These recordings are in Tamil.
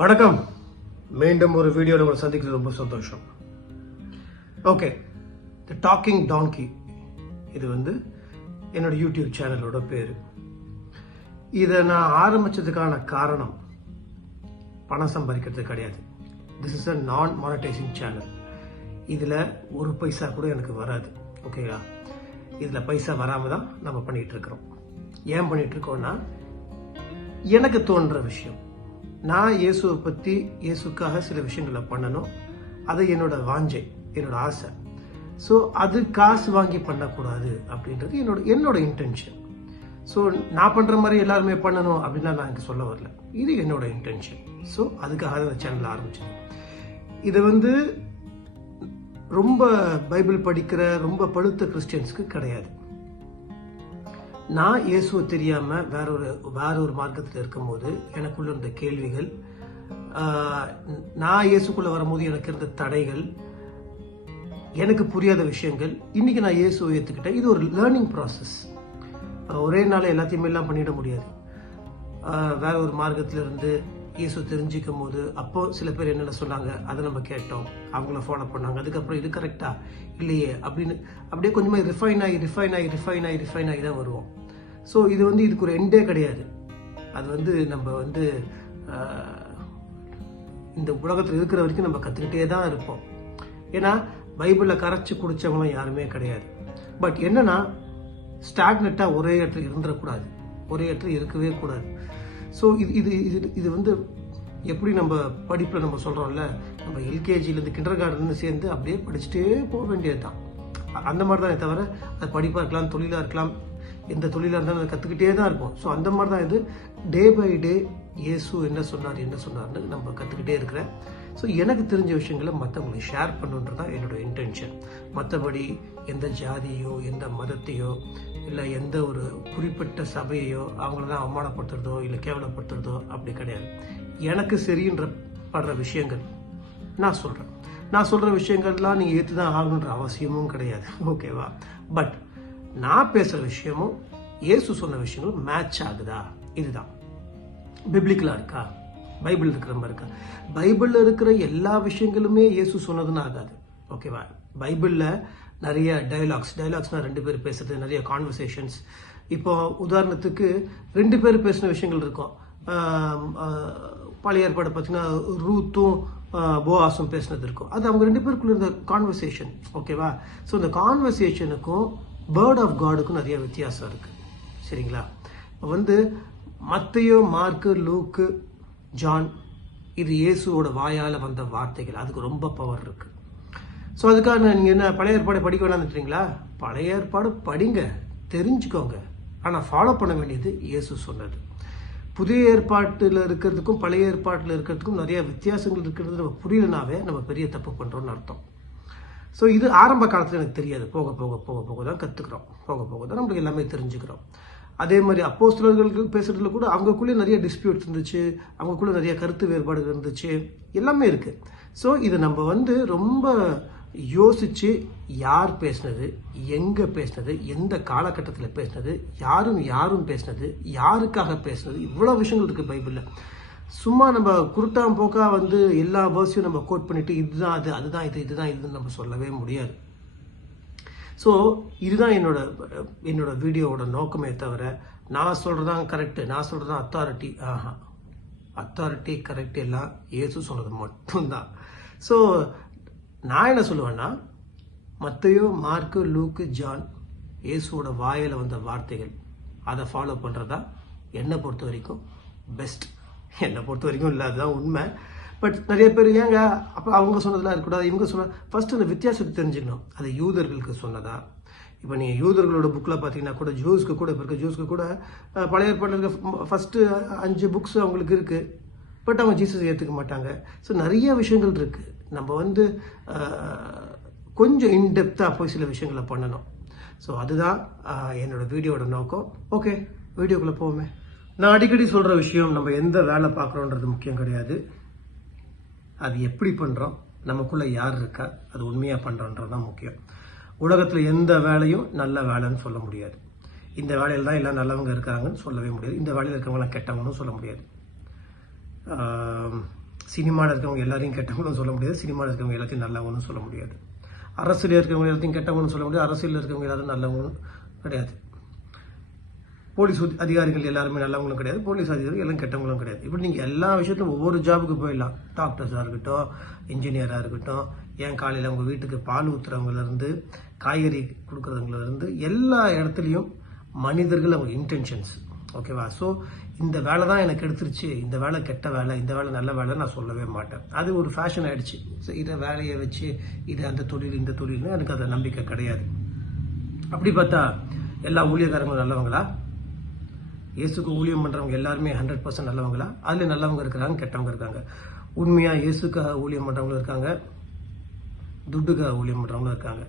வணக்கம். மீண்டும் ஒரு வீடியோவில் உங்களை சந்திக்கிறது ரொம்ப சந்தோஷம். ஓகே த டாக்கிங் டாங்கி இது வந்து என்னோட யூடியூப் சேனலோட பேர். இதை நான் ஆரம்பிச்சதுக்கான காரணம் பணம் சம்பாதிக்கிறது கிடையாது. திஸ் இஸ் அ நான் மானிட்டைசிங் சேனல் இதில் ஒரு பைசா கூட எனக்கு வராது. ஓகேங்களா இதில் பைசா வராமல் தான் நம்ம பண்ணிகிட்டு இருக்கிறோம். ஏன் பண்ணிகிட்ருக்கோன்னா எனக்கு தோன்ற விஷயம். நான் இயேசுவை பற்றி இயேசுக்காக சில விஷயங்களை பண்ணணும். அது என்னோட வாஞ்சை என்னோட ஆசை. ஸோ அது காசு வாங்கி பண்ணக்கூடாது அப்படின்றது என்னோட என்னோட இன்டென்ஷன் ஸோ நான் பண்ணுற மாதிரி எல்லாருமே பண்ணணும் அப்படின்லாம் நான் இங்கே சொல்ல வரல. இது என்னோட இன்டென்ஷன் ஸோ அதுக்காக தான் இந்த சேனல் ஆரம்பிச்சது. இதை வந்து ரொம்ப பைபிள் படிக்கிற ரொம்ப பழுத்த கிறிஸ்டியன்ஸ்க்கு கிடையாது. நான் இயேசுவை தெரியாம வேற ஒரு வேற ஒரு மார்க்கத்தில் இருக்கும்போது எனக்குள்ள இருந்த கேள்விகள் நான் இயேசுக்குள்ள வரும்போது எனக்கு இருந்த தடைகள் எனக்கு புரியாத விஷயங்கள் இன்னைக்கு நான் இயேசுவை ஏற்றுக்கிட்டேன் இது ஒரு லேர்னிங் ப்ராசஸ் ஒரே நாள் எல்லாத்தையுமே எல்லாம் பண்ணிட முடியாது. வேற ஒரு மார்க்கத்திலிருந்து இயேசு தெரிஞ்சுக்கும் போது அப்போ சில பேர் என்னென்ன சொன்னாங்க? அதை நம்ம கேட்டோம். அவங்கள ஃபாலோ பண்ணாங்க. அதுக்கப்புறம் இது கரெக்டா இல்லையே. அப்படின்னு அப்படியே கொஞ்சமாக ரிஃபைன் ஆகி ரிஃபைன் ஆகி ரிஃபைன் ஆகி ரிஃபைன் ஆகி தான் வருவோம். ஸோ இது வந்து இதுக்கு ஒரு எண்டே கிடையாது. அது வந்து நம்ம வந்து இந்த உலகத்தில் இருக்கிற வரைக்கும் நம்ம கற்றுக்கிட்டே தான் இருப்போம். ஏன்னா பைபிளில் கரைச்சி குடித்தவங்களும் யாருமே கிடையாது. பட் என்னன்னா ஸ்டாக்னெட்டாக ஒரே இடத்துல இருந்துடக்கூடாது. ஒரே இடத்துல இருக்கவே கூடாது. ஸோ இது இது இது இது வந்து எப்படி நம்ம படிப்பில் நம்ம சொல்கிறோம்ல நம்ம எல்கேஜிலேருந்து கிண்டர் கார்டன்லேருந்து சேர்ந்து அப்படியே படிச்சுட்டே போக வேண்டியது தான் அந்த மாதிரி தான் தவிர அது படிப்பாக இருக்கலாம் தொழிலாக இருக்கலாம் எந்த தொழிலாக இருந்தாலும் அதை கற்றுக்கிட்டே தான் இருக்கும் ஸோ அந்த மாதிரி தான் இது டே பை டே இயேசு என்ன சொன்னார் என்ன சொன்னார்னு நம்ம கற்றுக்கிட்டே இருக்கிறேன் ஸோ எனக்கு தெரிஞ்ச விஷயங்களை மற்றவங்களுக்கு ஷேர் பண்ணுன்றது தான் என்னோட இன்டென்ஷன் மற்றபடி எந்த ஜாதியோ எந்த மதத்தையோ இல்லை எந்த ஒரு குறிப்பிட்ட சபையையோ அவங்கள தான் அவமானப்படுத்துறதோ இல்லை கேவலப்படுத்துறதோ அப்படி கிடையாது. எனக்கு சரின்ற படுற விஷயங்கள் நான் சொல்கிறேன் நான் சொல்கிற விஷயங்கள்லாம் நீங்கள் ஏற்று தான் ஆகணுன்ற அவசியமும் கிடையாது. ஓகேவா பட் நான் பேசுகிற விஷயமும் இயேசு சொன்ன விஷயங்களும் மேட்ச் ஆகுதா? இதுதான். பிப்ளிக்கலாக இருக்கா? பைபிள் இருக்கிற மாதிரி இருக்கா? பைபிளில் இருக்கிற எல்லா விஷயங்களுமே இயேசு சொன்னதுன்னு ஆகாது. ஓகேவா பைபிளில் நிறைய டயலாக்ஸ் டைலாக்ஸ்னால் ரெண்டு பேர் பேசுறது நிறைய கான்வர்சேஷன்ஸ் இப்போ உதாரணத்துக்கு ரெண்டு பேர் பேசின விஷயங்கள் இருக்கும். பழைய ஏற்பாடு பார்த்தீங்கன்னா ரூத்தும் ஆ, பேசினது இருக்கும். அது அவங்க ரெண்டு பேருக்குள்ள இருந்த கான்வர்சேஷன் ஓகேவா ஸோ இந்த கான்வர்சேஷனுக்கும் பேர்ட் ஆஃப் காடுக்கும் நிறைய வித்தியாசம் இருக்குது சரிங்களா? இப்போ வந்து மத்தையோ மார்க்கு லூக்கு ஜான் இது இயேசுவோட வாயால் வந்த வார்த்தைகள். அதுக்கு ரொம்ப பவர் இருக்கு. ஸோ அதுக்காக நீங்கள் என்ன பழைய ஏற்பாடு படிக்க வேணாம்னுட்டீங்களா பழைய ஏற்பாடு படிங்க. தெரிஞ்சுக்கோங்க. ஆனால் ஃபாலோ பண்ண வேண்டியது இயேசு சொன்னது. புதிய ஏற்பாட்டில் இருக்கிறதுக்கும் பழைய ஏற்பாட்டில் இருக்கிறதுக்கும் நிறைய வித்தியாசங்கள் இருக்கிறது நம்ம புரியலனாவே நம்ம பெரிய தப்பு பண்ணுறோம்னு அர்த்தம். ஸோ இது ஆரம்ப காலத்தில் எனக்கு தெரியாது. போக போக போக போக தான் கற்றுக்குறோம் போக போக தான் நம்மளுக்கு எல்லாமே தெரிஞ்சுக்கிறோம். அதே மாதிரி அப்போஸ்தலர்களுக்கு பேசுறதுல கூட அவங்களுக்குள்ளே நிறைய டிஸ்பியூட்ஸ் இருந்துச்சு அவங்களுக்குள்ள நிறைய கருத்து வேறுபாடுகள் இருந்துச்சு. எல்லாமே இருக்குது ஸோ இதை நம்ம வந்து ரொம்ப யோசித்து யார் பேசுனது எங்கே பேசுனது எந்த காலகட்டத்தில் பேசுனது யாரும் யாரும் பேசுனது யாருக்காக பேசுனது இவ்வளோ விஷயங்கள் இருக்குது பைபிளில். சும்மா நம்ம குருட்டாம் போக்கா வந்து எல்லா வேர்ஸையும் நம்ம கோட் பண்ணிவிட்டு இதுதான் அது அதுதான் இது இதுதான் இதுன்னு நம்ம சொல்லவே முடியாது. ஸோ இதுதான் என்னோட என்னோட வீடியோவோட நோக்கமே தவிர நான் சொல்கிறதான் கரெக்டு நான் சொல்கிறதான் அத்தாரிட்டி ஆஹா. அத்தாரிட்டி கரெக்ட் எல்லாம் ஏசு சொன்னது மட்டும்தான். ஸோ நான் என்ன சொல்லுவேன்னா மத்தையோ மார்க்கு லூக்கு ஜான் இயேசுவோட வாயில் வந்த வார்த்தைகள் அதை ஃபாலோ பண்ணுறதா என்னை பொறுத்த வரைக்கும் பெஸ்ட் என்னை பொறுத்த வரைக்கும் இல்லை அதுதான் உண்மை. பட் நிறைய பேர் ஏங்க அப்போ அவங்க சொன்னதெல்லாம் இருக்கக்கூடாது. இவங்க சொன்ன ஃபர்ஸ்ட் அந்த வித்தியாசத்தை தெரிஞ்சுக்கணும். அது யூதர்களுக்கு சொன்னதா? இப்போ நீங்கள் யூதர்களோட புக்கில் பார்த்தீங்கன்னா கூட ஜூஸ்க்கு கூட இப்போ இருக்க ஜூஸ்க்கு கூட பழைய ஏற்பாட்டில் இருக்க ஃபஸ்ட்டு அஞ்சு புக்ஸ் அவங்களுக்கு இருக்குது பட் அவங்க ஜீசஸ் ஏற்றுக்க மாட்டாங்க. ஸோ நிறைய விஷயங்கள் இருக்குது நம்ம வந்து கொஞ்சம் இன்டெப்த்தாக போய் சில விஷயங்களை பண்ணணும். ஸோ அதுதான் என்னோடய வீடியோட நோக்கம். ஓகே வீடியோக்குள்ளே போவோமே. நான் அடிக்கடி சொல்கிற விஷயம் நம்ம எந்த வேலை பார்க்குறோன்றது முக்கியம் கிடையாது. அது எப்படி பண்ணுறோம் நமக்குள்ளே யார் இருக்கா? அது உண்மையாக பண்ணுறோன்றது தான் முக்கியம். உலகத்தில் எந்த வேலையும் நல்ல வேலைன்னு சொல்ல முடியாது. இந்த வேலையில் தான் எல்லாம் நல்லவங்க இருக்காங்கன்னு சொல்லவே முடியாது. இந்த வேலையில் இருக்கிறவங்களாம் கெட்டவங்கன்னு சொல்ல முடியாது. சினிமாவில் இருக்கிறவங்க எல்லாரையும் கெட்டவங்களும் சொல்ல முடியாது. சினிமாவில் இருக்கிறவங்க எல்லாத்தையும் நல்லவங்களும் சொல்ல முடியாது. அரசியல் இருக்கிறவங்க எல்லாத்தையும் கெட்டவங்களும் சொல்ல முடியாது. அரசியலில் இருக்கவங்க எல்லாரும் நல்லவங்களும் கிடையாது. போலீஸ் அதிகாரிகள் எல்லாருமே நல்லவங்களும் கிடையாது போலீஸ் அதிகாரிகள் எல்லாம் கெட்டவங்களும் கிடையாது. இப்படி நீங்கள் எல்லா விஷயத்தையும் ஒவ்வொரு ஜாபுக்கு போயிடலாம். டாக்டர்ஸாக இருக்கட்டும் இன்ஜினியராக இருக்கட்டும் ஏன் காலையில் உங்கள் வீட்டுக்கு பால் ஊற்றுறவங்கலேருந்து காய்கறி கொடுக்குறவங்கலேருந்து எல்லா இடத்துலையும் மனிதர்கள் அவங்க இன்டென்ஷன்ஸ் ஓகேவா ஸோ இந்த வேலை தான் எனக்கு எடுத்துருச்சு. இந்த வேலை கெட்ட வேலை இந்த வேலை நல்ல வேலை நான் சொல்லவே மாட்டேன். அது ஒரு ஃபேஷன் ஆகிடுச்சு ஸோ இதை வேலையை வச்சு இது அந்த தொழில் இந்த தொழில்னு எனக்கு அது நம்பிக்கை கிடையாது. அப்படி பார்த்தா எல்லா ஊழியக்காரங்களும் நல்லவங்களா? இயேசுக்கு ஊழியம் பண்றவங்க எல்லாருமே ஹண்ட்ரட் பர்சன்ட் நல்லவங்களா? அதுல நல்லவங்க இருக்கிறாங்க கெட்டவங்க இருக்காங்க. உண்மையா இயேசுக்காக ஊழியம் பண்றவங்களும் இருக்காங்க துட்டுக்காக ஊழியம் பண்றவங்களும் இருக்காங்க.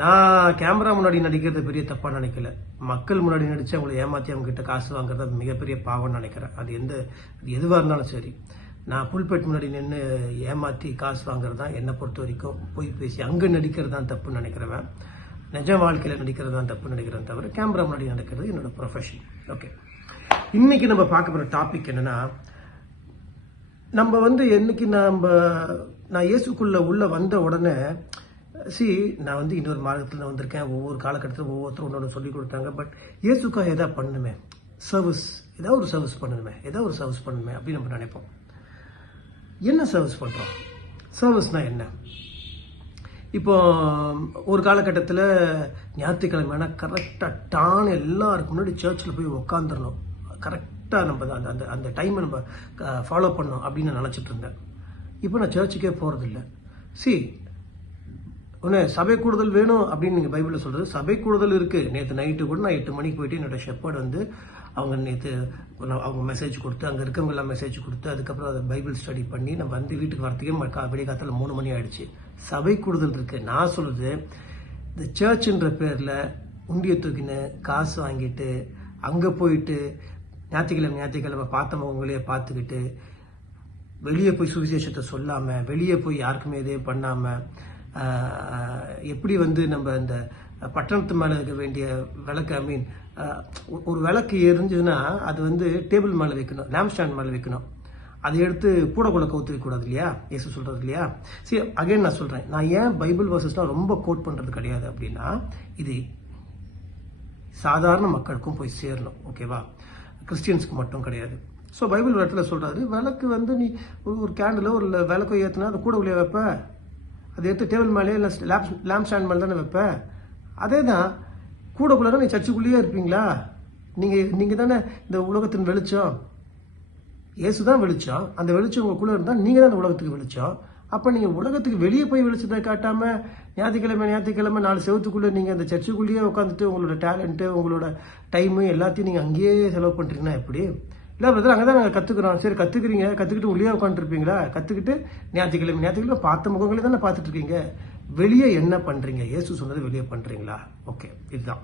நான் கேமரா முன்னாடி நடிக்கிறது பெரிய தப்பா நினைக்கல. மக்கள் முன்னாடி நடிச்சு அவங்களை ஏமாத்தி அவங்க கிட்ட காசு வாங்குறது மிகப்பெரிய பாவம்னு நினைக்கிறேன். அது எந்த அது எதுவா இருந்தாலும் சரி. நான் புல்பெட் முன்னாடி நின்று ஏமாத்தி காசு வாங்குறது தான் என்னை பொறுத்த வரைக்கும் போய் பேசி அங்கே நடிக்கிறது தான் தப்புன்னு நினைக்கிறவன். நிஜ வாழ்க்கையில் நடிக்கிறது தான் தப்பு நினைக்கிறேன் தவிர கேமரா முன்னாடி நடக்கிறது என்னோட ப்ரொஃபஷன் ஓகே இன்னைக்கு நம்ம பார்க்க போகிற டாபிக் என்னென்னா நம்ம வந்து என்னைக்கு நம்ம நான் இயேசுக்குள்ள உள்ள வந்த உடனே சி நான் வந்து இன்னொரு மார்க்கத்தில் வந்திருக்கேன். ஒவ்வொரு காலகட்டத்தில் ஒவ்வொருத்தரும் ஒன்று ஒன்று சொல்லி கொடுத்தாங்க. பட் இயேசுக்காக எதாவது பண்ணணுமே சர்வீஸ் ஏதாவது ஒரு சர்வீஸ் பண்ணணுமே ஏதாவது ஒரு சர்வீஸ் பண்ணணுமே அப்படின்னு நம்ம நினைப்போம். என்ன சர்வீஸ் பண்ணுறோம் சர்வீஸ்னால் என்ன? இப்போ ஒரு காலகட்டத்தில் ஞாயிற்றுக்கிழமைனா கரெக்டாக டான் எல்லாருக்கும் முன்னாடி சர்ச்சில் போய் உக்காந்துடணும் கரெக்டாக நம்ம அந்த அந்த அந்த டைமை நம்ம ஃபாலோ பண்ணோம் அப்படின்னு நான் நினச்சிட்டு இருந்தேன். இப்போ நான் சர்ச்சுக்கே போகிறதில்ல சி ஒன்று சபை கூடுதல் வேணும் அப்படின்னு நீங்கள் பைபிளில் சொல்கிறது சபை கூடுதல் இருக்குது நேற்று நைட்டு கூட நான் எட்டு மணிக்கு போயிட்டு என்னோட ஷெப்பர்ட் வந்து அவங்க நேற்று அவங்க மெசேஜ் கொடுத்து அங்கே இருக்கவங்கெல்லாம் மெசேஜ் கொடுத்து அதுக்கப்புறம் அதை பைபிள் ஸ்டடி பண்ணி நம்ம வந்து வீட்டுக்கு வரத்துக்கே விடிய காலத்தில் மூணு மணி ஆயிடுச்சு. சபை கூடுதல் இருக்கு. நான் சொல்றது இந்த சர்ச்ன்ற பேரில் உண்டிய தூக்கின்னு காசு வாங்கிட்டு அங்கே போயிட்டு ஞாயிற்றுக்கிழமை ஞாயிற்றுக்கிழமை பார்த்த முகங்களே பார்த்துக்கிட்டு வெளியே போய் சுவிசேஷத்தை சொல்லாம வெளியே போய் யாருக்குமே இதே பண்ணாம எப்படி வந்து நம்ம இந்த பட்டணத்து மேலே இருக்க வேண்டிய விளக்கு ஐ மீன் ஒரு விளக்கு எரிஞ்சதுன்னா அது வந்து டேபிள் மேலே வைக்கணும் லேம்ப் ஸ்டாண்ட் மேலே வைக்கணும். அதை எடுத்து கூட கொள்ள கவுத்து இல்லையா? இயேசு சொல்றது இல்லையா? சரி அகைன் நான் சொல்றேன். நான் ஏன் பைபிள் வர்சஸ்லாம் ரொம்ப கோட் பண்றது கிடையாது அப்படின்னா இது சாதாரண மக்களுக்கும் போய் சேரணும் ஓகேவா கிறிஸ்டியன்ஸ்க்கு மட்டும் கிடையாது. ஸோ பைபிள் இடத்துல சொல்கிறாரு விளக்கு வந்து நீ ஒரு ஒரு கேண்டிலோ ஒரு விளக்கோ ஏற்றினா அது கூட உள்ளே வைப்ப. அதை எடுத்து டேபிள் மேலே இல்லை லேப் லேம்ப் ஸ்டாண்ட் மேலே தானே வைப்ப. அதே தான் கூடக்குள்ளே நீ சர்ச்சுக்குள்ளேயே இருப்பீங்களா? நீங்கள் நீங்கள் தானே இந்த உலகத்தின் வெளிச்சம். இயேசு தான் வெளிச்சம். அந்த வெளிச்சம் உங்களுக்குள்ள இருந்தால் நீங்கள் தான் அந்த உலகத்துக்கு வெளிச்சம். அப்போ நீங்கள் உலகத்துக்கு வெளியே போய் வெளிச்சத்தை காட்டாம ஞாயிற்றுக்கிழமை ஞாயிற்றுக்கிழமை நாலு செவத்துக்குள்ளே நீங்கள் அந்த சர்ச்சுக்குள்ளேயே உட்காந்துட்டு உங்களோட டேலண்ட்டு உங்களோட டைமு எல்லாத்தையும் நீங்கள் அங்கேயே செலவு பண்ணுறீங்கன்னா எப்படி? இல்லை பிரதர் அங்கே தான் நாங்கள் கற்றுக்குறோம் சரி கற்றுக்குறீங்க கற்றுக்கிட்டு உள்ளே உட்காந்துருப்பீங்களா கற்றுக்கிட்டு ஞாயிற்றுக்கிழமை ஞாயிற்றுக்கிழமை பார்த்த முகங்களே தானே பார்த்துட்டு இருக்கீங்க வெளியே என்ன பண்ணுறீங்க இயேசு சொன்னது வெளியே பண்ணுறீங்களா ஓகே இதுதான்.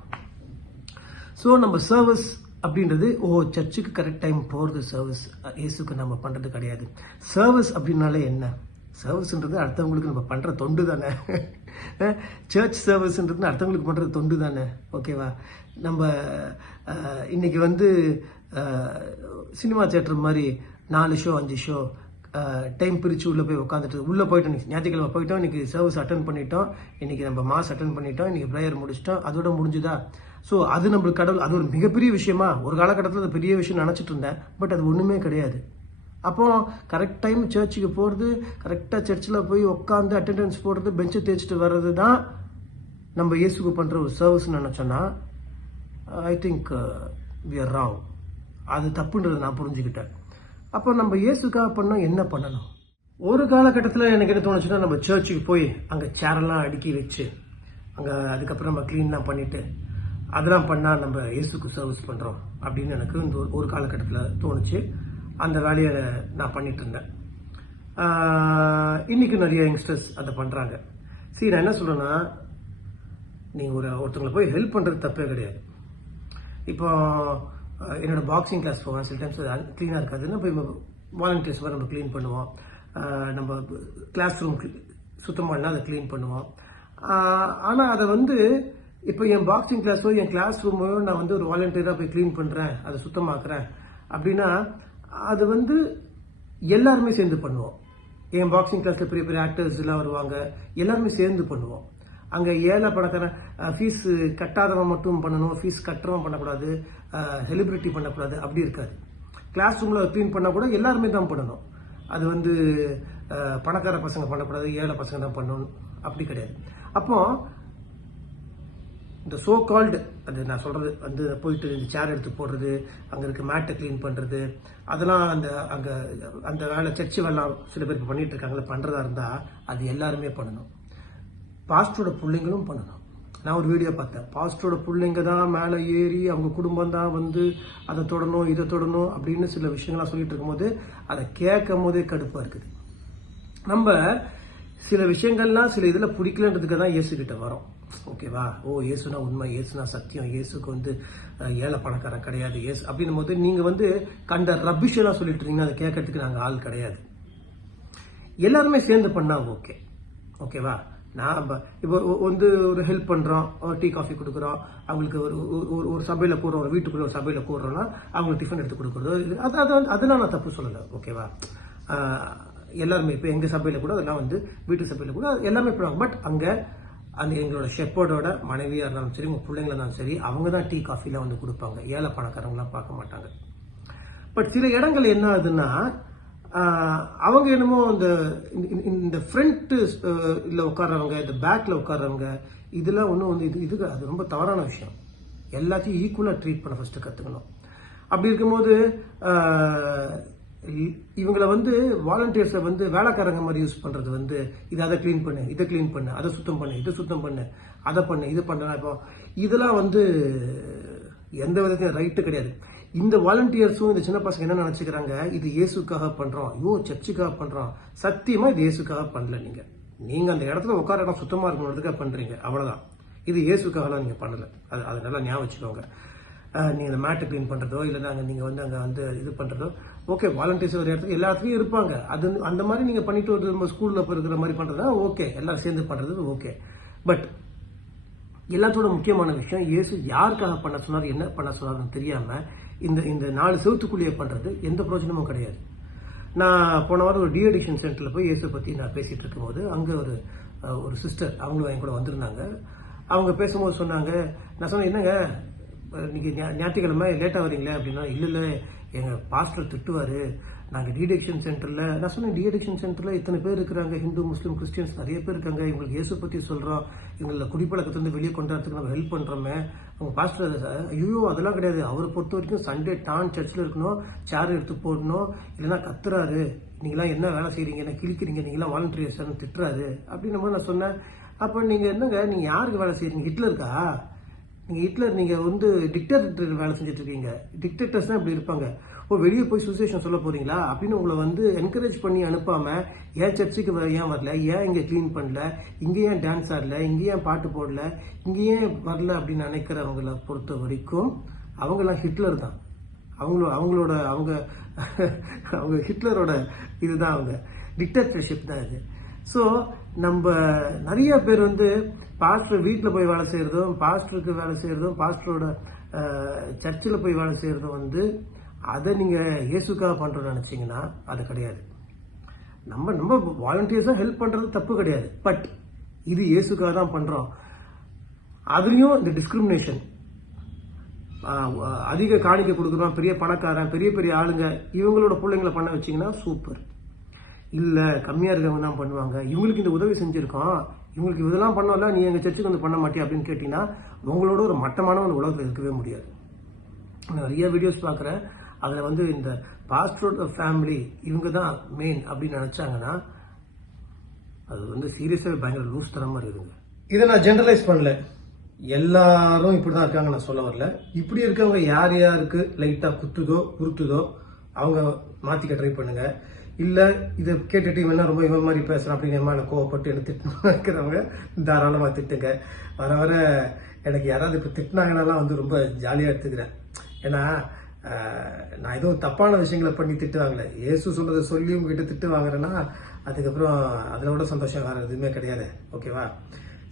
ஸோ நம்ம சர்வீஸ் அப்படின்றது ஓ சர்ச்சுக்கு கரெக்ட் டைம் போகிறது சர்வீஸ் இயேசுக்கு நம்ம பண்ணுறது கிடையாது. சர்வீஸ் அப்படின்னாலே என்ன? சர்வீஸ்ன்றது அடுத்தவங்களுக்கு நம்ம பண்ணுற தொண்டு தானே. சர்ச் சர்வீஸ்ன்றது அடுத்தவங்களுக்கு பண்ணுறது தொண்டு தானே. ஓகேவா நம்ம இன்னைக்கு வந்து சினிமா தியேட்டர் மாதிரி நாலு ஷோ அஞ்சு ஷோ டைம் பிரித்து உள்ளே போய் உட்காந்துட்டு உள்ளே போயிட்டோம் இன்னைக்கு. ஞாயிற்றுக்கிழமை போயிட்டோம் இன்னைக்கு சர்வீஸ் அட்டன் பண்ணிட்டோம். இன்னைக்கு நம்ம மாஸ் அட்டன் பண்ணிட்டோம். இன்னைக்கு ப்ரேயர் முடிச்சிட்டோம். அதோட முடிஞ்சுதா? ஸோ அது நம்மளுக்கு கடவுள் அது ஒரு மிகப்பெரிய விஷயமா ஒரு காலகட்டத்தில் அது பெரிய விஷயம் நினச்சிட்டு இருந்தேன். பட் அது ஒன்றுமே கிடையாது. அப்போ கரெக்ட் டைம் சர்ச்சுக்கு போகிறது கரெக்டாக சர்ச்சில் போய் உட்காந்து அட்டெண்டன்ஸ் போடுறது பெஞ்சை தேய்ச்சிட்டு வர்றது தான் நம்ம இயேசுக்கு பண்ணுற ஒரு சர்வீஸ்னு நினச்சோன்னா I think we are wrong அது தப்புன்றதை நான் புரிஞ்சுக்கிட்டேன். அப்போ நம்ம இயேசுக்காக பண்ணோம் என்ன பண்ணணும்? ஒரு காலகட்டத்தில் எனக்கு என்ன தோணுச்சுன்னா நம்ம சர்ச்சுக்கு போய் அங்கே சேரெல்லாம் அடுக்கி வச்சு அங்கே அதுக்கப்புறம் நம்ம க்ளீன்லாம் பண்ணிவிட்டு அதெல்லாம் பண்ணால் நம்ம இயேசுக்கு சர்வீஸ் பண்ணுறோம் அப்படின்னு எனக்கு இந்த ஒரு- காலகட்டத்தில் தோணுச்சு. அந்த வேலையை நான் பண்ணிட்டு இருந்தேன். இன்றைக்கும் நிறைய யங்ஸ்டர்ஸ் அதை பண்ணுறாங்க சரி நான் என்ன சொல்கிறேன்னா நீங்கள் ஒரு ஒருத்தவங்களை போய் ஹெல்ப் பண்ணுறது தப்பே கிடையாது. இப்போ என்னோடய பாக்ஸிங் கிளாஸ் போவேன். சில டைம்ஸ் க்ளீனாக இருக்காதுன்னா போய் வாலண்டியர்ஸ் மாதிரி நம்ம க்ளீன் பண்ணுவோம். நம்ம கிளாஸ் ரூம் சுத்தம் பண்ணால் அதை க்ளீன் பண்ணுவோம் ஆனால் அதை வந்து இப்போ என் பாக்ஸிங் கிளாஸோ என் கிளாஸ் ரூமோ நான் வந்து ஒரு வாலண்டியராக போய் க்ளீன் பண்ணுறேன் அதை சுத்தமாக்குறேன். அப்படின்னா அது வந்து எல்லாருமே சேர்ந்து பண்ணுவோம். என் பாக்ஸிங் கிளாஸில் பெரிய பெரிய ஆக்டர்ஸ் எல்லாம் வருவாங்க. எல்லாருமே சேர்ந்து பண்ணுவோம். அங்கே ஏழை பணக்காரன் ஃபீஸ் கட்டாதவன் மட்டும் பண்ணணும் ஃபீஸ் கட்டுறவன் பண்ணக்கூடாது செலிப்ரிட்டி பண்ணக்கூடாது அப்படி இருக்காது. கிளாஸ் ரூமில் க்ளீன் பண்ண கூட எல்லாருமே தான் பண்ணணும். அது வந்து பணக்கார பசங்க பண்ணக்கூடாது ஏழை பசங்க தான் பண்ணணும். அப்படி கிடையாது. அப்போது இந்த சோ கால்டு அது நான் சொல்கிறது வந்து போயிட்டு இந்த சேர் எடுத்து போடுறது அங்கே இருக்க மேட்டை க்ளீன் பண்ணுறது அதெல்லாம் அந்த அங்கே அந்த வேலை சர்ச்சு வேலை சில பேர் இப்ப பண்ணிட்டு இருக்காங்களே பண்ணுறதா இருந்தால் அது எல்லாருமே பண்ணணும். பாஸ்டரோட பிள்ளைங்களும் பண்ணணும். நான் ஒரு வீடியோ பார்த்தேன். பாஸ்டரோட பிள்ளைங்க தான் மேலே ஏறி அவங்க குடும்பம் தான் வந்து அதை தொடணும் இதை தொடணும் அப்படின்னு சில விஷயங்கள்லாம் சொல்லிட்டு இருக்கும்போது அதை கேட்கும் போதே கடுப்பாக இருக்குது. நம்ம சில விஷயங்கள்லாம் சில இதில் பிடிக்கலன்றதுக்கு தான் இயேசு கிட்ட ஓகேவா? ஓ இயேசுனா உண்மை இயேசுனா சத்தியம் இயேசுக்கு வந்து ஏழை பணக்காரன் கிடையாது இயேசு அப்படின்னும் போது நீங்கள் வந்து கண்ட ரபிஷ் சொல்லிட்டு இருக்கீங்கன்னா அதை கேட்கறதுக்கு நாங்கள் ஆள் கிடையாது. எல்லாருமே சேர்ந்து பண்ணால் ஓகே ஓகேவா? நான் இப்போ வந்து ஒரு ஹெல்ப் பண்ணுறோம் டீ காஃபி கொடுக்குறோம் அவங்களுக்கு ஒரு ஒரு- ஒரு சபையில் கூடுறோம் ஒரு வீட்டுக்குள்ள ஒரு சபையில் கூடுறோம்னா அவங்களுக்கு டிஃபன் எடுத்து கொடுக்குறதோ அது அது வந்து- அதெல்லாம் நான் தப்பு சொல்லலை ஓகேவா? எல்லாருமே இப்போ எங்கள் சபையில் கூட அதெல்லாம் வந்து வீட்டு சபையில் கூட எல்லாமே பண்ணுவாங்க. பட் அங்கே அந்த எங்களோட ஷெப்பர்டோட மனைவியாக இருந்தாலும் சரி உங்கள் பிள்ளைங்களா இருந்தாலும் சரி அவங்க தான் டீ காஃபிலாம் வந்து கொடுப்பாங்க. ஏழை பணக்காரங்களாம் பார்க்க மாட்டாங்க. பட் சில இடங்கள் என்ன ஆகுதுன்னா அவங்க என்னமோ அந்த இந்த- இந்த- இல்லை உட்காடுறவங்க உட்கார்றவங்க இந்த பேக்கில் உட்காடுறவங்க இதெல்லாம் ஒன்றும் வந்து இது இதுக்கு அது ரொம்ப தவறான விஷயம். எல்லாத்தையும் ஈக்குவலாக ட்ரீட் பண்ண ஃபஸ்ட்டு கற்றுக்கணும் அப்படி இருக்கும்போது இவங்களை வந்து வாலண்டியர்ஸை வந்து வேலைக்காரங்க மாதிரி யூஸ் பண்ணுறது வந்து இது அதை க்ளீன் பண்ணு இதை க்ளீன் பண்ணு அதை சுத்தம் பண்ணு இதை சுத்தம் பண்ணு அதை பண்ணு இது பண்ணலாம். இப்போ இதெல்லாம் வந்து எந்த விதத்தையும் ரைட்டு கிடையாது. இந்த வாலண்டியர்ஸும் இந்த சின்ன பசங்க என்ன நினச்சிக்கிறாங்க? இது இயேசுக்காக பண்ணுறோம் ஐயோ சர்ச்சுக்காக பண்ணுறோம் சத்தியமாக இது இயேசுக்காக பண்ணல நீங்கள் நீங்கள் அந்த இடத்துல உட்கார இடம் சுத்தமாக இருக்கணுன்றதுக்காக பண்ணுறீங்க அவ்வளோதான் இது இயேசுக்காகலாம் நீங்கள் பண்ணலை. அது அதை நல்லா ஞாபகம் வச்சுக்கோங்க. நீங்கள் இந்த மேட்டை க்ளீன் பண்ணுறதோ இல்லை நாங்கள் நீங்கள் வந்து அங்கே வந்து இது பண்ணுறதோ ஓகே வாலண்டியர்ஸ் ஒரு இடத்துக்கு எல்லாத்துலேயும் இருப்பாங்க. அது அந்த மாதிரி நீங்கள் பண்ணிட்டு ஒரு நம்ம ஸ்கூலில் இப்போ இருக்கிற மாதிரி பண்ணுறதா ஓகே எல்லாரும் சேர்ந்து பண்ணுறது ஓகே பட் எல்லாத்தோட முக்கியமான விஷயம் இயேசு யாருக்காக பண்ண சொன்னார் என்ன பண்ண சொன்னார்னு தெரியாமல் இந்த இந்த நாலு செவத்துக்குள்ளேயே பண்ணுறது எந்த பிரயோஜனமும் கிடையாது. நான் போன வாரம் ஒரு டிஎடிஷன் சென்டரில் போய் இயேசு பற்றி நான் பேசிகிட்டு இருக்கும்போது அங்கே ஒரு ஒரு சிஸ்டர் அவங்களும் என் கூட வந்திருந்தாங்க. அவங்க பேசும்போது சொன்னாங்க நான் சொன்னேன் என்னங்க நீங்கள் ஞா- ஞாயிற்றுக்கிழமை லேட்டாக வரீங்களே அப்படின்னா இல்லை இல்லை எங்கள் பாஸ்டர் திட்டுவார். நாங்கள் டிஎடிக்ஷன் சென்டரில் நான் சொன்னேன் டிஎடிக்ஷன் சென்டரில் இத்தனை பேர் இருக்கிறாங்க. ஹிந்து முஸ்லீம் கிறிஸ்டியன்ஸ் நிறைய பேர் இருக்காங்க. இவங்களுக்கு இயேசு பற்றி சொல்கிறோம் இவங்கள குடிப்பழக்கத்தை வந்து வெளியே கொண்டாடுறதுக்கு நம்ம ஹெல்ப் பண்ணுறோமே அவங்க பாஸ்டர் ஐயோ அதெல்லாம் கிடையாது. அவரை பொறுத்த வரைக்கும் சண்டே டான் சர்ச்சில் இருக்கணும். சேர் எடுத்து போடணும். இல்லைன்னா கத்துறாரு. நீங்களாம் என்ன வேலை செய்கிறீங்க என்ன கிழிக்கிறீங்க? நீங்களாம் வாலண்டியர்ஸ் திட்டுறாரு. அப்படின்னும் போது நான் சொன்னேன் அப்போ நீங்கள் என்னங்க? நீங்கள் யாருக்கு வேலை செய்கிறீங்க ஹிட்லருக்கா? நீங்கள் ஹிட்லர் நீங்கள் வந்து டிக்டேட்டர் வேலை செஞ்சுட்டு இருக்கீங்க டிக்டேட்டர்ஸ் தான் இப்படி இருப்பாங்க. ஓ வெளியே போய் சுசேஷன் சொல்ல போகிறீங்களா அப்படின்னு உங்களை வந்து என்கரேஜ் பண்ணி அனுப்பாமல் ஏன் சர்ச்சுக்கு வ- ஏன் வரல? ஏன் இங்கே க்ளீன் பண்ணல? இங்கே ஏன் டான்ஸ் ஆடல? இங்கே ஏன் பாட்டு போடல? இங்கே ஏன் வரல? அப்படின்னு நினைக்கிறவங்கள பொறுத்த வரைக்கும் அவங்களாம் ஹிட்லர் தான். அவங்களோட அவங்களோட அவங்க அவங்க ஹிட்லரோட இதுதான் அவங்க. டிக்டேட்டர்ஷிப் தான் இது. ஸோ நம்ம நிறைய பேர் வந்து பாஸ்டர் வீட்டில் போய் வேலை செய்கிறதும் பாஸ்டருக்கு வேலை செய்கிறதும் பாஸ்டரோட சர்ச்சில் போய் வேலை செய்கிறதும் வந்து அதை நீங்கள் இயேசுக்காக பண்றோம்னு நினச்சிங்கன்னா அது கிடையாது. நம்ம நம்ம வாலண்டியர்ஸாக ஹெல்ப் பண்ணுறது தப்பு கிடையாது. பட் இது இயேசுக்காக தான் பண்ணுறோம் அதுலேயும் இந்த டிஸ்கிரிமினேஷன் அதிக காணிக்கை கொடுக்குறோம் பெரிய பணக்காரன் பெரிய பெரிய ஆளுங்க இவங்களோட பிள்ளைங்களை பண்ண வச்சீங்கன்னா சூப்பர் இல்லை கம்மியாக இருக்கவங்க தான் பண்ணுவாங்க. இவங்களுக்கு இந்த உதவி செஞ்சுருக்கோம். இவங்களுக்கு இதெல்லாம் பண்ணல நீ எங்கள் சர்ச்சுக்கு வந்து பண்ண மாட்டியா அப்படின்னு கேட்டிங்கன்னா உங்களோட ஒரு மட்டமான ஒரு உலகத்தில் இருக்கவே முடியாது. நான் நிறைய வீடியோஸ் பார்க்குறேன். அதில் வந்து இந்த பாஸ்டரோட ஃபேமிலி இவங்க தான் மெயின் அப்படின்னு நினச்சாங்கன்னா அது வந்து சீரியஸாக பயங்கர லூஸ் தரமாக இருக்குங்க இதை நான் ஜென்ரலைஸ் பண்ணல. எல்லாரும் இப்படி தான் இருக்காங்க நான் சொல்ல வரல. இப்படி இருக்கவங்க யார் யாருக்கு லைட்டாக குத்துதோ குறுத்துதோ அவங்க மாற்றிக்க ட்ரை பண்ணுங்கள் இல்லை இதை கேட்டுட்டு இவன் என்ன ரொம்ப இவன் மாதிரி பேசுகிறான் அப்படிங்கிற மாதிரி கோவப்பட்டு என்ன திட்டணும் இருக்கிறவங்க தாராளமாக திட்டுங்க. வர வர எனக்கு யாராவது இப்போ திட்டினாங்கனாலாம் வந்து ரொம்ப ஜாலியாக எடுத்துக்கிறேன். ஏன்னா நான் எதுவும் தப்பான விஷயங்களை பண்ணி திட்டுவாங்கல்ல இயேசு சொன்னதை சொல்லி உங்ககிட்ட திட்டு வாங்குறேன்னா அதுக்கப்புறம் அதில் விட சந்தோஷம் வேறு எதுவுமே கிடையாது. ஓகேவா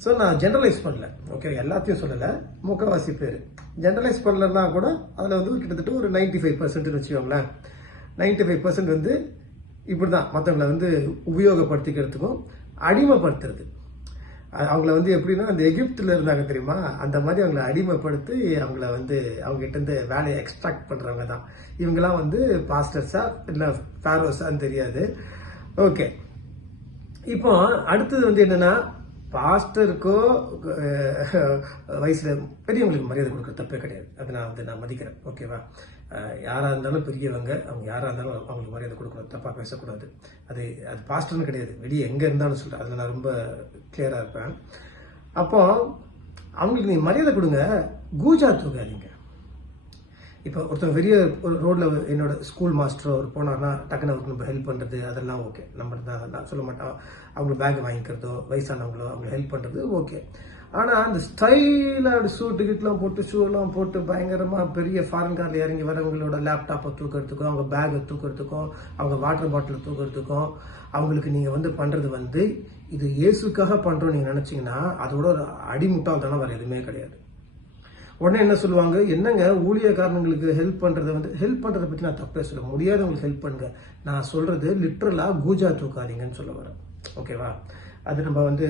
ஸோ நான் ஜென்ரலைஸ் பண்ணல. ஓகே எல்லாத்தையும் சொல்லலை. முக்கால்வாசி பேர். ஜென்ரலைஸ் பண்ணலன்னா கூட அதில் வந்து கிட்டத்தட்ட ஒரு நைன்டி ஃபைவ் பர்சன்ட்னு வச்சுக்கோங்களேன். நைன்டி ஃபைவ் பர்சன்ட் வந்து இப்படி தான் மற்றவங்களை வந்து உபயோகப்படுத்திக்கிறதுக்கும் அடிமைப்படுத்துறது. அவங்கள வந்து எப்படின்னா அந்த எகிப்தில் இருந்தாங்க தெரியுமா? அந்த மாதிரி அவங்கள அடிமைப்படுத்தி அவங்கள வந்து அவங்க இருந்து வேலையை எக்ஸ்ட்ராக்ட் பண்ணுறவங்க தான். இவங்கெல்லாம் வந்து பாஸ்டர்ஸா இல்லை ஃபேரோஸான்னு தெரியாது. ஓகே இப்போ அடுத்தது வந்து என்னென்னா பாஸ்டருக்கோ வயசில் பெரியவங்களுக்கு மரியாதை கொடுக்குற தப்பே கிடையாது. அதை நான் வந்து நான் மதிக்கிறேன். ஓகேவா யாராக இருந்தாலும் பெரியவங்க அவங்க யாராக இருந்தாலும் அவங்களுக்கு மரியாதை கொடுக்கணும். தப்பாக பேசக்கூடாது. அது அது பாஸ்டர்னு கிடையாது. வெளியே எங்கே இருந்தாலும் சொல்கிறேன் அதில் நான் ரொம்ப க்ளியராக இருப்பேன். அப்போ அவங்களுக்கு நீ மரியாதை கொடுங்க. கூஜா தூக்காதீங்க இப்போ ஒருத்தர் பெரிய ஒரு ரோடில் என்னோட ஸ்கூல் மாஸ்டர் ஒரு போனார்னா டக்குன்னு அவருக்கு நம்ம ஹெல்ப் பண்ணுறது அதெல்லாம் ஓகே நம்ம தான் நான் சொல்ல மாட்டோம் அவங்க பேக் வாங்கிக்கிறதோ வயசானவங்களோ அவங்க ஹெல்ப் பண்ணுறது ஓகே ஆனால் அந்த ஸ்டைலாக சூட்டு கிட்டலாம் போட்டு ஷூலாம் போட்டு பயங்கரமாக பெரிய ஃபாரின் காரில் இறங்கி வரவங்களோட லேப்டாப்பை தூக்கிறதுக்கும் அவங்க பேகை தூக்கிறதுக்கும் அவங்க வாட்டர் பாட்டிலை தூக்கிறதுக்கும் அவங்களுக்கு நீங்கள் வந்து பண்ணுறது வந்து இது இயேசுக்காக பண்ணுறோன்னு நீங்கள் நினச்சிங்கன்னா அதோட ஒரு தானே வர எதுவுமே கிடையாது. உடனே என்ன சொல்லுவாங்க? என்னங்க ஊழியக்காரங்களுக்கு ஹெல்ப் பண்றதை வந்து ஹெல்ப் பண்றதை பத்தி நான் தப்பே சொல்ல முடியாதவங்களுக்கு ஹெல்ப் பண்ணுங்க. நான் சொல்றது லிட்ரலா கூஜா தூக்காதீங்கன்னு சொல்ல வரேன். ஓகேவா அது நம்ம வந்து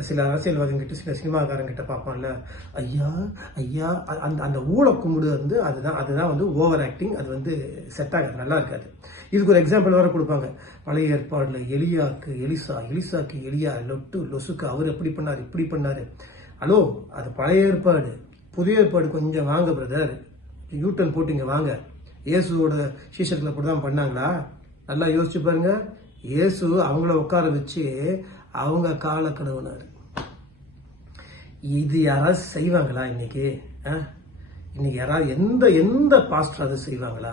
சில அரசியல்வாதிகிட்ட சில சினிமாக்காரங்கிட்ட பார்ப்போம்ல. ஐயா ஐயா அந்த அந்த ஊழ கும்பிடு வந்து அதுதான் அதுதான் வந்து ஓவர் ஆக்டிங் அது வந்து செட் ஆகாது நல்லா இருக்காது. இதுக்கு ஒரு எக்ஸாம்பிள் வேறு கொடுப்பாங்க. பழைய ஏற்பாடில் எலியாக்கு எலிசா எலிசாக்கு எலியா லொட்டு லொசுக்கு அவர் எப்படி பண்ணார் இப்படி பண்ணார். ஹலோ அது பழைய ஏற்பாடு. புதிய ஏற்பாடு கொஞ்சம் வாங்க பிரதர் யூட்டன் போட்டு இங்க வாங்க. இயேசுவோட சீஷர்களை அப்படி தான் பண்ணாங்களா? நல்லா யோசிச்சு பாருங்க. இயேசு அவங்கள உட்கார வச்சு அவங்க காலை கடவுனார் இது யாராவது செய்வாங்களா இன்னைக்கு? ஆ? இன்னைக்கு யாராவது எந்த எந்த பாஸ்டர் அதை செய்வாங்களா?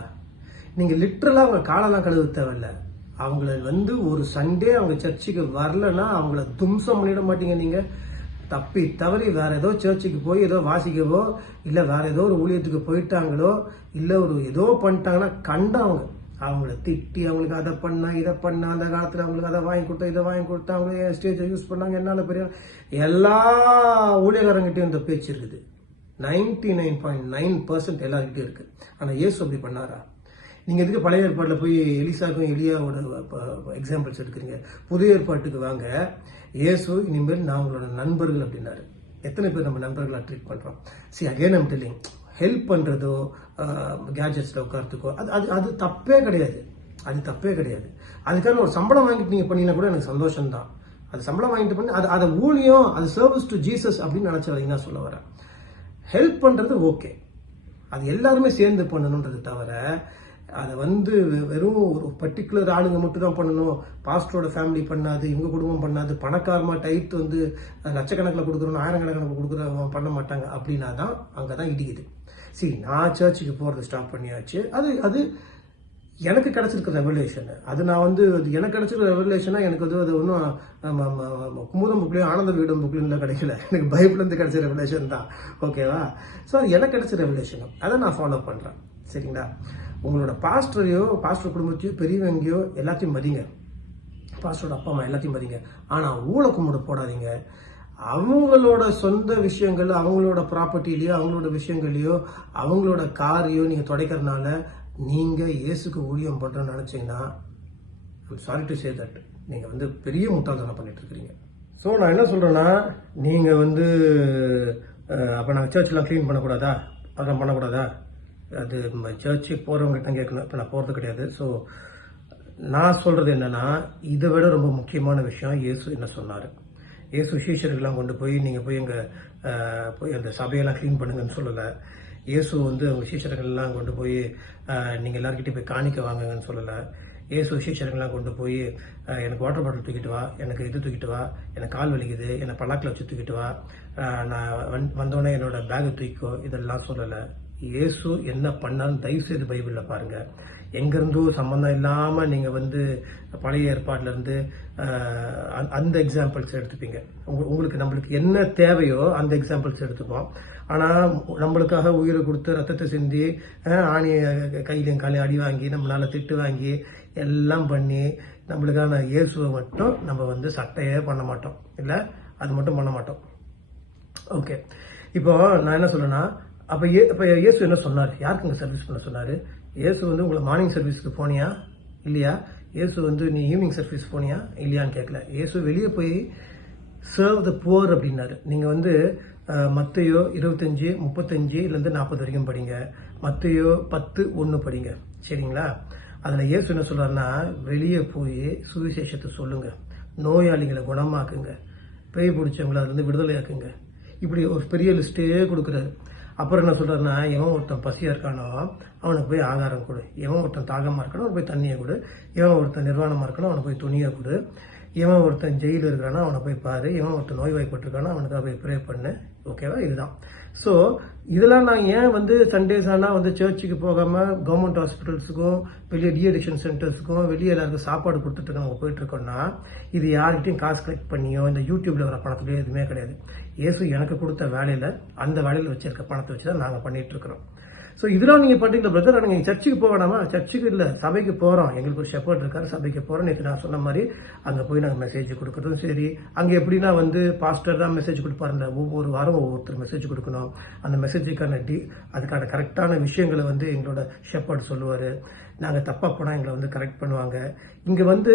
நீங்கள் லிட்ரலாக அவங்க காலெல்லாம் கழுவ தேவையில்ல. அவங்கள வந்து ஒரு சண்டே அவங்க சர்ச்சுக்கு வரலன்னா அவங்கள தும்சம் பண்ணிட மாட்டீங்க நீங்கள் தப்பி தவறி வேற ஏதோ சர்ச்சுக்கு போய் ஏதோ வாசிக்கவோ இல்ல வேற ஏதோ ஒரு ஊழியத்துக்கு போயிட்டாங்களோ இல்ல ஒரு ஏதோ பண்ணிட்டாங்கன்னா கண்டவங்க அவங்கள திட்டி அவங்களுக்கு அதை பண்ணா இதை பண்ணா அந்த காலத்துல அவங்களுக்கு அதை வாங்கி கொடுத்தா இதை வாங்கி கொடுத்தா அவங்க ஸ்டேஜை யூஸ் பண்ணாங்க என்னால பெரிய எல்லா ஊழியக்காரங்கிட்டையும் இந்த பேச்சு இருக்குது. Ninety nine point nine percent எல்லாருக்கிட்டையும் இருக்கு. ஆனா ஏசு அப்படி பண்ணாரா? நீங்க எதுக்கு பழைய ஏற்பாட்டில் போய் எலிசாக்கும் எலியாவோட எக்ஸாம்பிள்ஸ் எடுக்கிறீங்க? புதிய ஏற்பாட்டுக்கு வாங்க. இயேசு இனிமேல் நான் உங்களோட நண்பர்கள் அப்படின்னாரு. எத்தனை பேர் நம்ம நண்பர்களாக ட்ரீட் பண்றோம்? See again I'm telling help பண்றதோ கேஜெட்ஸில் உட்காரத்துக்கோ அது அது அது தப்பே கிடையாது. அது தப்பே கிடையாது. அதுக்கான ஒரு சம்பளம் வாங்கிட்டு நீங்க பண்ணிங்கன்னா கூட எனக்கு சந்தோஷம் தான் அது சம்பளம் வாங்கிட்டு பண்ணி அது அதை ஊழியம் அது சர்வீஸ் டு ஜீசஸ் அப்படின்னு நினைச்சு நான் சொல்ல வரேன். ஹெல்ப் பண்றது ஓகே அது எல்லாருமே சேர்ந்து பண்ணணுன்றது தவிர அதை வந்து வெ- வெறும் ஒரு பர்டிகுலர் ஆளுங்க மட்டும் தான் பண்ணணும். பாஸ்டரோட ஃபேமிலி பண்ணாது இவங்க குடும்பம் பண்ணாது பணக்காரமாக டைத் வந்து லட்சக்கணக்கில் கொடுக்குறோம் ஆயிரக்கணக்கில் கொடுக்குறவங்க பண்ண மாட்டாங்க அப்படின்னா தான் அங்கே தான் இடிக்குது சரி நான் சர்ச்சுக்கு போகிறது ஸ்டாப் பண்ணியாச்சு. அது அது எனக்கு கிடச்சிருக்க ரெவலேஷன் அது நான் வந்து அது எனக்கு கிடச்சிருக்க ரெவலேஷனா எனக்கு வந்து அது ஒன்றும் குமுதம் புக்லேயும் ஆனந்த வீடம் புக்லேயும் கிடைக்கல. எனக்கு பைபிள்ல கிடச்ச கிடைச்ச ரெவலேஷன் தான். ஓகேவா ஸோ அது எனக்கு கிடச்ச ரெவலேஷன் அதை நான் ஃபாலோ பண்ணுறேன் சரிங்களா? உங்களோட பாஸ்டரையோ பாஸ்டர் குடும்பத்தையோ பெரியவங்கயோ எல்லாத்தையும் மதிங்க. பாஸ்டரோட அப்பா அம்மா எல்லாத்தையும் மதிங்க. ஆனால் ஊழ கும்பிட போடாதீங்க. அவங்களோட சொந்த விஷயங்கள் அவங்களோட ப்ராப்பர்ட்டிலையோ அவங்களோட விஷயங்களையோ அவங்களோட காரையோ நீங்கள் துடைக்கிறதுனால நீங்கள் இயேசுக்கு ஊழியம் பண்றோம்னு நினைச்சீங்கன்னா சாரி டு சே தட் நீங்கள் வந்து பெரிய முட்டாள்தனம் பண்ணிட்டு இருக்கிறீங்க. ஸோ நான் என்ன சொல்கிறேன்னா நீங்கள் வந்து அப்போ நாங்கள் சர்ச்லாம் க்ளீன் பண்ணக்கூடாதா? அதெல்லாம் பண்ணக்கூடாதா? அது சர்ச்சுக்கு போகிறவங்ககிட்ட கேட்கணும். இப்போ நான் போகிறது கிடையாது. ஸோ நான் சொல்கிறது என்னென்னா இதை விட ரொம்ப முக்கியமான விஷயம் இயேசு என்ன சொன்னார். இயேசு சீஷர்கள்லாம் கொண்டு போய் நீங்கள் போய் எங்க போய் அந்த சபையெல்லாம் க்ளீன் பண்ணுங்கன்னு சொல்லலை. இயேசு வந்து அவங்க சீஷர்கள்லாம் கொண்டு போய் நீங்கள் நீங்க போய் காணிக்க வாங்குங்கன்னு சொல்லலை. இயேசு சீஷர்கள்லாம் கொண்டு போய் எனக்கு வாட்டர் பாட்டில் தூக்கிட்டு வா எனக்கு இது தூக்கிட்டு வா எனக்கு கால் வலிக்குது என்னை பல்லாக்கில் வச்சு தூக்கிட்டு வா நான் வந்- வந்தோடனே என்னோட பேக்கை தூக்கிக்கோ இதெல்லாம் சொல்லலை. இயேசு என்ன பண்ணாலும் தயவு செய்து பைபிளில் பாருங்க. எங்கிருந்தோ சம்பந்தம் இல்லாமல் நீங்கள் வந்து பழைய ஏற்பாட்டிலேருந்து அந்த- எக்ஸாம்பிள்ஸ் எடுத்துப்பீங்க. உங்க- உங்களுக்கு நம்மளுக்கு என்ன தேவையோ அந்த எக்ஸாம்பிள்ஸ் எடுத்துப்போம். ஆனால் நம்மளுக்காக உயிரை கொடுத்து ரத்தத்தை சிந்தி ஆணி ஆணியை கையிலையும் காலையும் அடி வாங்கி நம்மளால் திட்டு வாங்கி எல்லாம் பண்ணி நம்மளுக்கான இயேசுவை மட்டும் நம்ம வந்து சட்டையே பண்ண மாட்டோம். இல்லை? அது மட்டும் பண்ண மாட்டோம். ஓகே. இப்போ நான் என்ன சொல்லுன்னா அப்போ ஏ- இப்போ இயேசு என்ன சொன்னார்? யாருக்குங்க சர்வீஸ் பண்ண சொன்னார்? இயேசு வந்து உங்களை மார்னிங் சர்வீஸ்க்கு போனியா? இல்லையா? இயேசு வந்து நீ ஈவினிங் சர்வீஸ் போனியா? இல்லையான்னு கேட்கல இயேசு வெளியே போய் சர்வ் த புவர் அப்படின்னாரு. நீங்கள் வந்து மத்தையோ இருபத்தஞ்சி முப்பத்தஞ்சுலேருந்து முப்பத்தஞ்சு நாற்பது வரைக்கும் படிங்க. மத்தையோ பத்து ஒன்று படிங்க. சரிங்களா? அதில் இயேசு என்ன சொல்கிறாருன்னா வெளியே போய் சுவிசேஷத்தை சொல்லுங்கள் நோயாளிகளை குணமாக்குங்க. பேய் பிடிச்சவங்களை அதுலேருந்து விடுதலையாக்குங்க. இப்படி ஒரு பெரிய லிஸ்ட்டே கொடுக்குறாரு. அப்புறம் என்ன சொல்றாருன்னா இவன் ஒருத்தன் பசியாக இருக்கானோ அவனுக்கு போய் ஆகாரம் கொடு. இவன் ஒருத்தன் தாகமாக இருக்கானோ அவனுக்கு போய் தண்ணியை கொடு. எவன் ஒருத்தன் நிர்வாணமாக இருக்கானோ அவனுக்கு போய் துணியை கொடு. எவன் ஒருத்தன் ஜெயிலில் இருக்கிறானோ அவனை போய் பாரு. இவன் ஒருத்தன் நோய்வாய்ப்பட்டிருக்கானோ அவனுக்காக போய் ப்ரே பண்ணு. ஓகேவா இதுதான். ஸோ இதெல்லாம் நான் ஏன் வந்து சண்டேஸ் ஆனால் வந்து சர்ச்சுக்கு போகாமல் கவர்மெண்ட் ஹாஸ்பிட்டல்ஸுக்கும் வெளியே டிஎடிக்ஷன் சென்டர்ஸுக்கும் வெளியே எல்லாருக்கும் சாப்பாடு கொடுத்துட்டு நம்ம போயிட்டு இருக்கோம்னா இது யார்கிட்டையும் காசு கலெக்ட் பண்ணியோ இந்த யூடியூப்பில் வர பணத்துலையோ எதுவுமே கிடையாது. ஏசு எனக்கு கொடுத்த வேலையில் அந்த வேலையில் வச்சிருக்க பணத்தை வச்சு தான் நாங்கள் பண்ணிகிட்ருக்குறோம் ஸோ இதெல்லாம் நீங்கள் பண்ணுறீங்க பிரதர் நீங்கள் சர்ச்சுக்கு போக வேணாமா? சர்ச்சுக்கு இல்லை சபைக்கு போகிறோம் எங்களுக்கு ஒரு ஷெப்பர்ட் இருக்காரு சபைக்கு போகிறோம் நேற்று நான் சொன்ன மாதிரி அங்கே போய் நாங்கள் மெசேஜ் கொடுக்குறதும் சரி. அங்கே எப்படின்னா வந்து பாஸ்டர் தான் மெசேஜ் கொடுப்பாருல ஒவ்வொரு வாரம் ஒவ்வொருத்தர் மெசேஜ் கொடுக்கணும். அந்த மெசேஜுக்கான டி அதுக்கான கரெக்டான விஷயங்களை வந்து எங்களோட ஷெப்பர்ட் சொல்லுவார். நாங்கள் தப்பாக போனால் எங்களை வந்து கரெக்ட் பண்ணுவாங்க. இங்கே வந்து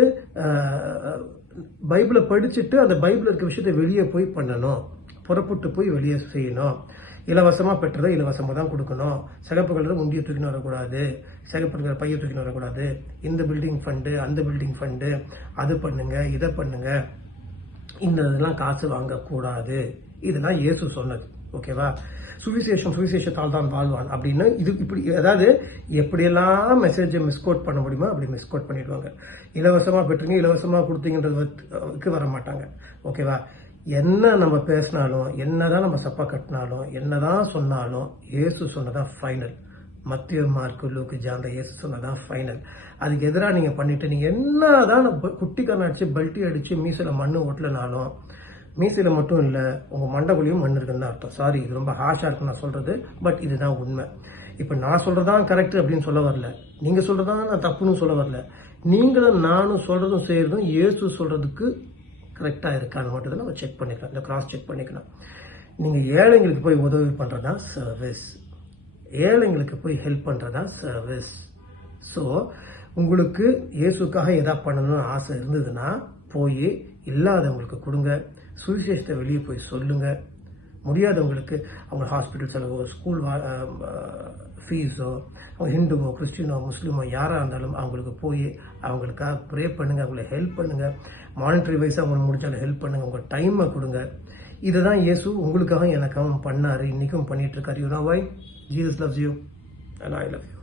பைபிளை படிச்சுட்டு அந்த பைபிள் இருக்க விஷயத்தை வெளியே போய் பண்ணணும். புறப்பட்டு போய் வெளியே செய்யணும். இலவசமாக பெற்றதை இலவசமாக தான் கொடுக்கணும். சிகப்பு கலர் முந்திய தூக்கின்னு வரக்கூடாது. சிகப்பு கலர் பையை தூக்கின்னு வரக்கூடாது. இந்த பில்டிங் ஃபண்டு அந்த பில்டிங் ஃபண்டு அது பண்ணுங்க இதை பண்ணுங்க. இந்த இதெல்லாம் காசு வாங்கக்கூடாது. இதெல்லாம் இயேசு சொன்னது. ஓகேவா சுவிசேஷம் சுவிசேஷத்தால் தான் வாழ்வான் அப்படின்னு இது இப்படி அதாவது எப்படியெல்லாம் மெசேஜை மிஸ்கோட் பண்ண முடியுமோ அப்படி மிஸ்கோட் பண்ணிடுவாங்க. இலவசமாக பெற்றுங்க இலவசமாக கொடுத்தீங்கன்றதுக்கு வர மாட்டாங்க. ஓகேவா என்ன நம்ம பேசினாலும் என்னதான் நம்ம சப்பா கட்டினாலும் என்னதான் சொன்னாலும் இயேசு சொன்னதான் ஃபைனல் மத்திய மார்க்கு லூக்கு ஜாந்த இயேசு சொன்னதான் ஃபைனல் அதுக்கு எதிராக நீங்கள் பண்ணிட்டு நீங்கள் என்னதான் குட்டி கண்ண பல்ட்டி அடித்து மீசில் மண் ஓட்டலனாலும் மீசையில் மட்டும் இல்லை உங்கள் மண்டகுழியும் மண் இருக்குன்னு தான் அர்த்தம். சாரி இது ரொம்ப ஹாஷாக இருக்கு நான் சொல்கிறது பட் இதுதான் உண்மை. இப்போ நான் சொல்கிறதான் கரெக்ட் அப்படின்னு சொல்ல வரல. நீங்கள் சொல்கிறதான் நான் தப்புன்னு சொல்ல வரல. நீங்களும் நானும் சொல்கிறதும் செய்கிறதும் இயேசு சொல்கிறதுக்கு கரெக்டாக இருக்கான்னு மட்டும் தான் நம்ம செக் பண்ணிக்கலாம். இந்த கிராஸ் செக் பண்ணிக்கலாம். நீங்கள் ஏழைங்களுக்கு போய் உதவி பண்ணுறது தான் சர்வீஸ் ஏழைங்களுக்கு போய் ஹெல்ப் பண்ணுறது தான் சர்வீஸ் ஸோ உங்களுக்கு இயேசுக்காக எதா பண்ணணும்னு ஆசை இருந்ததுன்னா போய் இல்லாதவங்களுக்கு கொடுங்க. சுவிசேஷத்தை வெளியே போய் சொல்லுங்கள் முடியாதவங்களுக்கு அவங்க ஹாஸ்பிட்டல் செலவோ ஸ்கூல் ஃபீஸோ ஹிந்துவோ கிறிஸ்டினோ முஸ்லீமோ யாராக இருந்தாலும் அவங்களுக்கு போய் அவங்களுக்காக ப்ரே பண்ணுங்கள் அவங்களுக்கு ஹெல்ப் பண்ணுங்கள் மானிட்டரி வைஸ் அவங்களுக்கு முடிஞ்சாலும் ஹெல்ப் பண்ணுங்கள் உங்கள் டைமை கொடுங்க. இதை தான் இயேசு உங்களுக்காக எனக்காகவும் பண்ணார் இன்றைக்கும் பண்ணிகிட்டு இருக்கார் யூனா why Jesus loves you and I love you